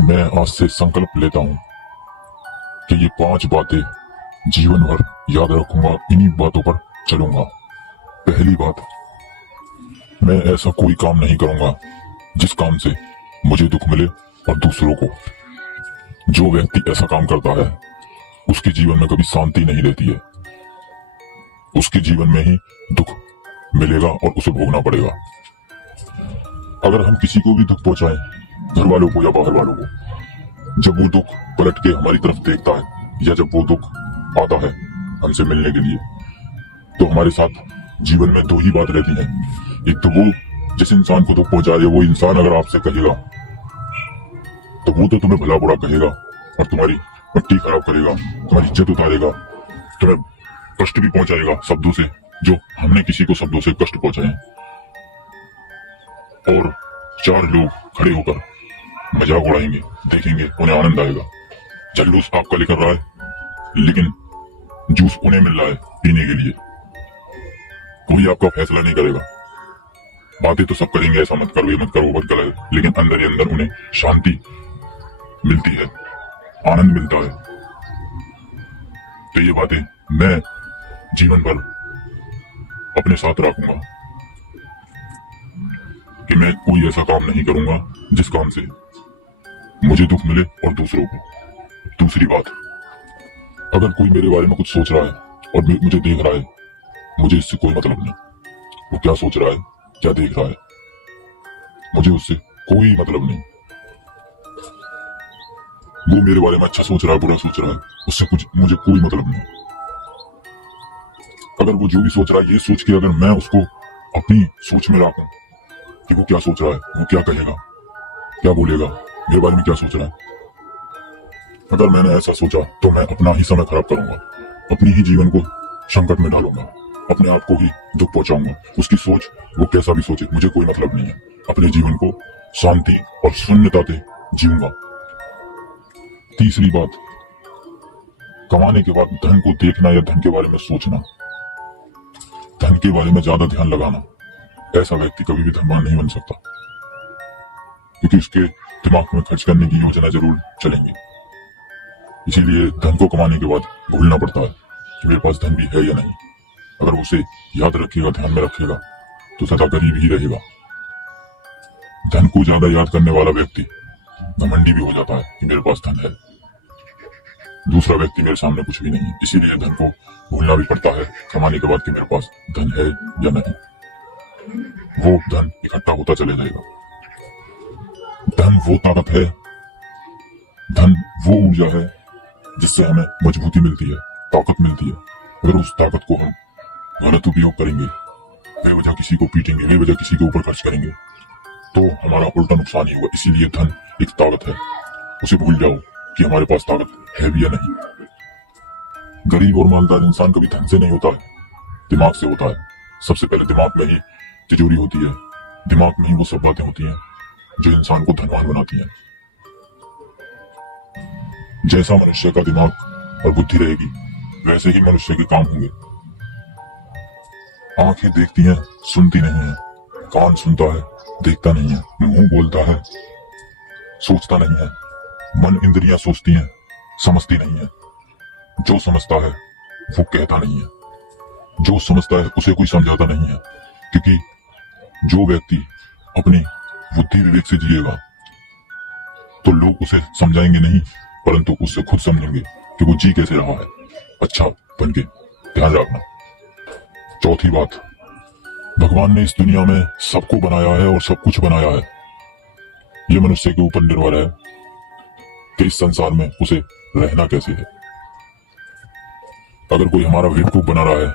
मैं आज से संकल्प लेता हूँ कि ये 5 बातें जीवन भर याद रखूंगा, इन्हीं बातों पर चलूंगा। पहली बात, मैं ऐसा कोई काम नहीं करूंगा जिस काम से मुझे दुख मिले और दूसरों को। जो व्यक्ति ऐसा काम करता है उसके जीवन में कभी शांति नहीं रहती है, उसके जीवन में ही दुख मिलेगा और उसे भोगना पड़ेगा। अगर हम किसी को भी दुख पहुंचाएं, घर वालों को या बाहर वालों को, जब वो दुख पलट के हमारी तरफ देखता है या जब वो दुख आता है हमसे मिलने के लिए, तो हमारे साथ जीवन में 2 ही बात रहती है। एक तो वो जिस इंसान को दुख पहुंचा रहे वो इंसान अगर आपसे कहेगा तो वो तो तुम्हें भला बुरा कहेगा और तुम्हारी पट्टी खराब करेगा, तुम्हारी इज्जत उतारेगा, तुम्हें कष्ट भी पहुंचाएगा शब्दों से, जो हमने किसी को शब्दों से कष्ट पहुंचाए हैं। और 4 लोग खड़े होकर मजाक उड़ाएंगे, देखेंगे, उन्हें आनंद आएगा। जल्लूस आपका लेकर रहा है लेकिन जूस उन्हें मिल रहा है पीने के लिए। कोई आपका फैसला नहीं करेगा, बातें तो सब करेंगे, ऐसा मत करो, ये मत करो, वो मत करो, लेकिन अंदर ही अंदर उन्हें शांति मिलती है, आनंद मिलता है। तो ये बातें मैं जीवन भर अपने साथ रखूंगा कि मैं कोई ऐसा काम नहीं करूंगा जिस काम से मुझे दुख मिले और दूसरों को। दूसरी बात, अगर कोई मेरे बारे में कुछ सोच रहा है और मुझे देख रहा है, मुझे इससे कोई मतलब नहीं। वो क्या सोच रहा है, क्या देख रहा है, मुझे उससे कोई मतलब नहीं। वो मेरे बारे में अच्छा सोच रहा है, बुरा सोच रहा है, उससे कुछ मुझे कोई मतलब नहीं। अगर वो जो भी सोच रहा है, ये सोच के अगर मैं उसको अपनी सोच में रखूं कि वो क्या सोच रहा है, वो क्या कहेगा, क्या बोलेगा, मेरे बारे में क्या सोच रहा है, अगर मैंने ऐसा सोचा तो मैं अपना ही समय खराब करूंगा, अपनी ही जीवन को संकट में डालूंगा, अपने आप को ही दुख पहुंचाऊंगा। उसकी सोच वो कैसा भी सोचे, मुझे कोई मतलब नहीं है। अपने जीवन को शांति और शून्यता से जीऊंगा। तीसरी बात, कमाने के बाद धन को देखना या धन के बारे में सोचना, धन के बारे में ज्यादा ध्यान लगाना, ऐसा व्यक्ति कभी भी धनवान नहीं बन सकता, क्योंकि उसके दिमाग में खर्च करने की योजना जरूर चलेंगी। इसीलिए धन को कमाने के बाद भूलना पड़ता है कि मेरे पास धन भी है या नहीं। अगर उसे याद रखेगा, ध्यान में रखेगा, तो सदा गरीब ही रहेगा। धन को ज्यादा याद करने वाला व्यक्ति घमंडी भी हो जाता है कि मेरे पास धन है, दूसरा व्यक्ति मेरे सामने कुछ भी नहीं है। इसीलिए धन को भूलना भी पड़ता है कमाने के बाद कि मेरे पास धन है या नहीं। वो धन इकट्ठा होता चले जाएगा। धन वो ताकत है, धन वो ऊर्जा है जिससे हमें मजबूती मिलती है, ताकत मिलती है। अगर उस ताकत को हम गलत उपयोग करेंगे, बेवजह किसी को पीटेंगे, बेवजह किसी के ऊपर खर्च करेंगे, तो हमारा उल्टा नुकसान ही होगा। इसीलिए धन एक ताकत है, उसे भूल जाओ कि हमारे पास ताकत है भी या नहीं। गरीब और मालदार इंसान कभी धन से नहीं होता है, दिमाग से होता है। सबसे पहले दिमाग में ही तिजोरी होती है, दिमाग में ही वो सब बातें होती हैं जो इंसान को धनवान बनाती हैं। जैसा मनुष्य का दिमाग और बुद्धि रहेगी, वैसे ही मनुष्य के काम होंगे। आंखें देखती हैं, सुनती नहीं है, कान सुनता है, देखता नहीं है, मुंह बोलता है, सोचता नहीं है, मन इंद्रियां सोचती हैं, समझती नहीं है। जो समझता है वो कहता नहीं है, जो समझता है उसे कोई समझाता नहीं है। क्योंकि जो व्यक्ति अपनी बुद्धि विवेक से जिएगा तो लोग उसे समझाएंगे नहीं, परंतु उससे खुद समझेंगे कि वो जी कैसे रहा है, अच्छा बन के। ध्यान रखना। चौथी बात, भगवान ने इस दुनिया में सबको बनाया है और सब कुछ बनाया है। ये मनुष्य के ऊपर निर्भर है कि इस संसार में उसे रहना कैसे है। अगर कोई हमारा बेवकूफ बना रहा है,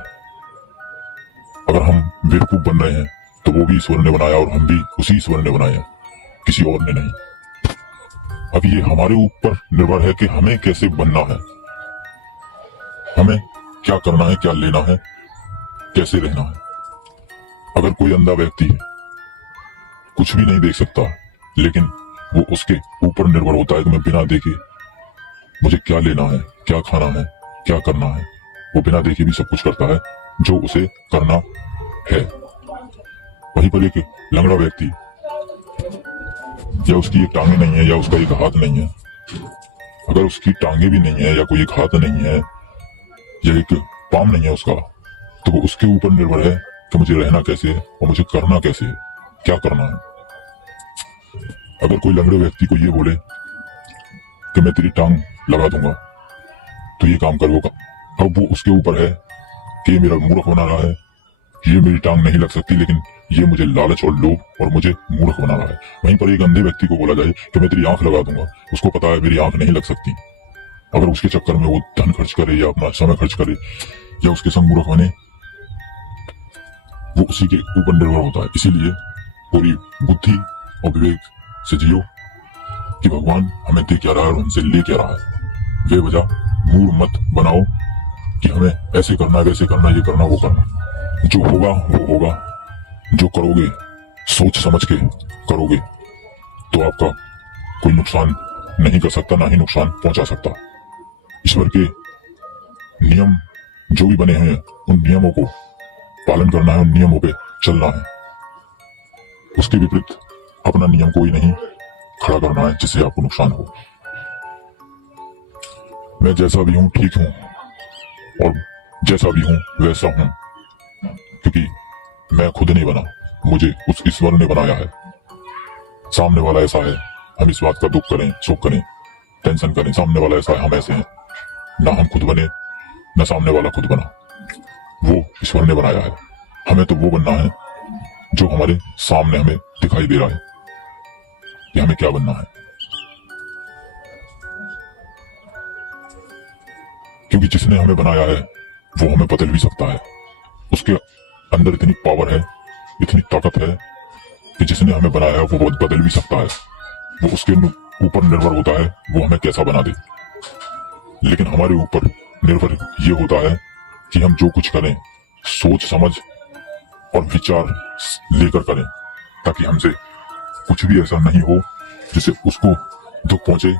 अगर हम बेवकूफ बन रहे हैं, तो वो भी ईश्वर ने बनाया और हम भी उसी ईश्वर ने बनाया, किसी और ने नहीं। अब ये हमारे ऊपर निर्भर है कि हमें कैसे बनना है, हमें क्या करना है, क्या लेना है, कैसे रहना है। अगर कोई अंधा व्यक्ति है, कुछ भी नहीं देख सकता, लेकिन वो उसके ऊपर निर्भर होता है कि मैं बिना देखे मुझे क्या लेना है, क्या खाना है, क्या करना है, वो बिना देखे भी सब कुछ करता है जो उसे करना है। वहीं पर एक लंगड़ा व्यक्ति या उसकी एक टांगे नहीं है या उसका एक हाथ नहीं है। अगर उसकी टांगे भी नहीं है या कोई एक हाथ नहीं है या एक पाम नहीं है उसका, तो वो उसके ऊपर निर्भर है कि मुझे रहना कैसे है और मुझे करना कैसे है, क्या करना है। अगर कोई लंगड़े व्यक्ति को ये बोले कि मैं तेरी टांग लगा दूंगा तो ये काम करोगा, अब वो उसके ऊपर है कि ये मेरा मूर्ख बना रहा है, ये मेरी टांग नहीं लग सकती, लेकिन ये मुझे लालच और लोभ और मुझे मूर्ख बना रहा है। वहीं पर एक अंधे व्यक्ति को बोला जाए कि मैं तेरी आंख लगा दूंगा, उसको पता है मेरी आंख नहीं लग सकती, अगर उसके चक्कर में वो धन खर्च करे या अपना समय खर्च करे या उसके संग मूर्ख बने, वो उसी के ऊपर निर्भर होता है। इसीलिए पूरी बुद्धि और विवेक से जियो कि भगवान हमें दे क्या रहा है और हमसे ले क्या रहा है। बेवजह मूड मत बनाओ कि हमें ऐसे करना है, वैसे करना, ये करना, वो करना। जो होगा वो होगा। जो करोगे सोच समझ के करोगे तो आपका कोई नुकसान नहीं कर सकता, ना ही नुकसान पहुंचा सकता। ईश्वर के नियम जो भी बने हैं उन नियमों को पालन करना है, उन नियमों पे चलना है। उसके विपरीत अपना नियम कोई नहीं खड़ा करना है जिससे आपको नुकसान हो। मैं जैसा भी हूं ठीक हूं और जैसा भी हूं वैसा हूं, क्योंकि मैं खुद नहीं बना, मुझे उस ईश्वर ने बनाया है। सामने वाला ऐसा है, हम इस बात का दुख करें, सुख करें, टेंशन करें, सामने वाला ऐसा है, हम ऐसे हैं। ना हम खुद बने ना सामने वाला खुद बना, वो ईश्वर ने बनाया है। हमें तो वो बनना है जो हमारे सामने हमें दिखाई दे रहा है कि हमें क्या बनना है। क्योंकि जिसने हमें बनाया है वो हमें बदल भी सकता है। उसके अंदर इतनी पावर है, इतनी ताकत है कि जिसने हमें बनाया है वो बदल भी सकता है। वो उसके ऊपर निर्भर होता है वो हमें कैसा बना दे। लेकिन हमारे ऊपर निर्भर ये होता है कि हम जो कुछ करें सोच समझ और विचार लेकर करें, ताकि हमसे कुछ भी ऐसा नहीं हो जिससे उसको दुख पहुंचे।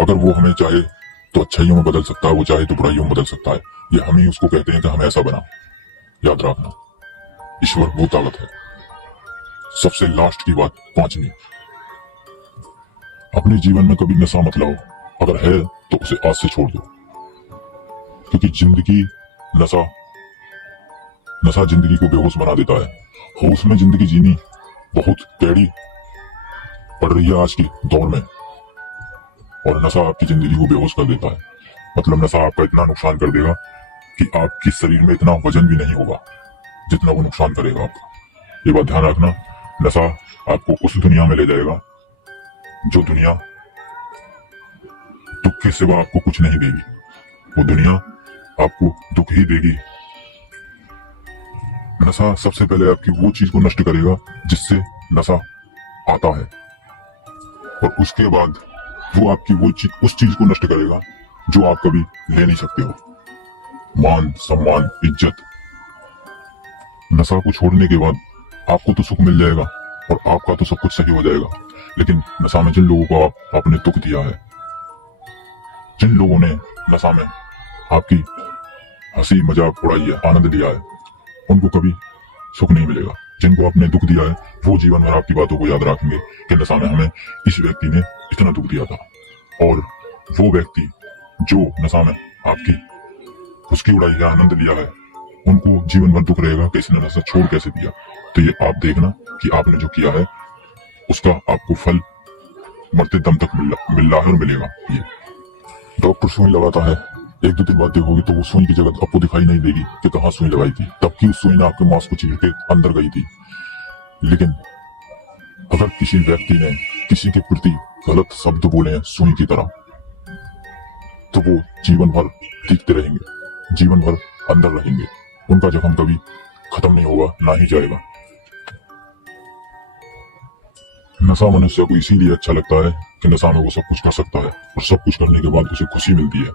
अगर वो हमें चाहे तो अच्छाइयों में बदल सकता है, वो चाहे तो बुराइयों में बदल सकता है। ये हम ही उसको कहते हैं कि हम ऐसा बना। याद रखना, ईश्वर वो ताकत है। सबसे लास्ट की बात, पांचवी, अपने जीवन में कभी नशा मत लाओ। अगर है तो उसे आज से छोड़ दो, क्योंकि जिंदगी नशा जिंदगी को बेहोश बना देता है। होश में जिंदगी जीनी बहुत टेढ़ी पड़ रही है आज के दौर में, और नशा आपकी जिंदगी को बेहोश कर देता है। मतलब नशा आपका इतना नुकसान कर देगा कि आपके शरीर में इतना वजन भी नहीं होगा जितना वो नुकसान करेगा आपका। ये बात ध्यान रखना। नशा आपको उस दुनिया में ले जाएगा जो दुनिया दुख के सिवा आपको कुछ नहीं देगी। वो दुनिया आपको दुख ही देगी। नशा सबसे पहले आपकी वो चीज को नष्ट करेगा जिससे नशा आता है, और उसके बाद वो आपकी उस चीज को नष्ट करेगा जो आप कभी ले नहीं सकते हो। मान, सम्मान, इज्जत। नशा को छोड़ने के बाद आपको तो सुख मिल जाएगा और आपका तो सब कुछ सही हो जाएगा, लेकिन नशा में जिन लोगों को आपने दुख दिया है, जिन लोगों ने नशा में आपकी हंसी मजाक उड़ाई है, आनंद लिया है, उनको कभी सुख नहीं मिलेगा। जिनको आपने दुख दिया है वो जीवन भर आपकी बातों को याद रखेंगे कि नशा में हमें इस व्यक्ति ने इतना दुख दिया था। और वो व्यक्ति जो नशा में आपकी उसकी उड़ाई है, आनंद लिया है, उनको जीवन भर दुख रहेगा कि इसने नशा छोड़ कैसे दिया। तो ये आप देखना कि आपने जो किया है उसका आपको फल मरते दम तक मिल रहा है और मिलेगा। ये डॉक्टर सुई लगाता है, एक दो दिन बाद देखोगे तो वो सुई की जगह आपको दिखाई नहीं देगी कि कहाँ सुई लगाई थी, तब की उस सुई ने आपके मांस को चीर के अंदर गई थी। लेकिन अगर किसी व्यक्ति ने किसी के प्रति गलत शब्द बोले हैं सुई की तरह, तो वो जीवन भर दिखते रहेंगे, जीवन भर अंदर रहेंगे। उनका जख्म कभी खत्म नहीं होगा, ना ही जाएगा। नशा मनुष्य को इसीलिए अच्छा लगता है कि नशा में वो सब कुछ कर सकता है, और सब कुछ करने के बाद उसे खुशी मिलती है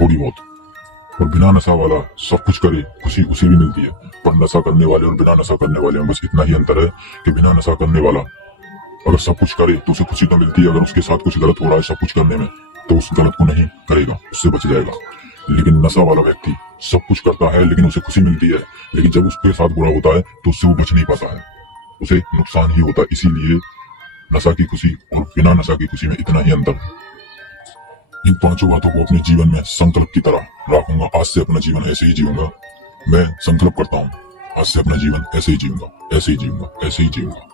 थोड़ी बहुत। और बिना नशा वाला सब कुछ करे, खुशी उसे भी मिलती है। पर नशा करने वाले और बिना नशा करने वाले में बस इतना ही अंतर है कि बिना नशा करने वाला अगर सब कुछ करे तो उसे खुशी तो मिलती है, अगर उसके साथ कुछ गलत हो रहा है सब कुछ करने में तो उस गलत को नहीं करेगा, उससे बच जाएगा। लेकिन नशा वाला व्यक्ति सब कुछ करता है लेकिन उसे खुशी मिलती है, लेकिन जब उसके साथ बुरा होता है तो उससे वो बच नहीं पाता है। उसे नुकसान ही होता है। इसीलिए नशा की खुशी और बिना नशा की खुशी में इतना ही अंतर है। इन 5 बातों को अपने जीवन में संकल्प की तरह रखूंगा। आज से अपना जीवन ऐसे ही जीऊंगा। मैं संकल्प करता हूँ, आज से अपना जीवन ऐसे ही जीऊंगा, ऐसे ही जीऊंगा, ऐसे ही जीऊंगा।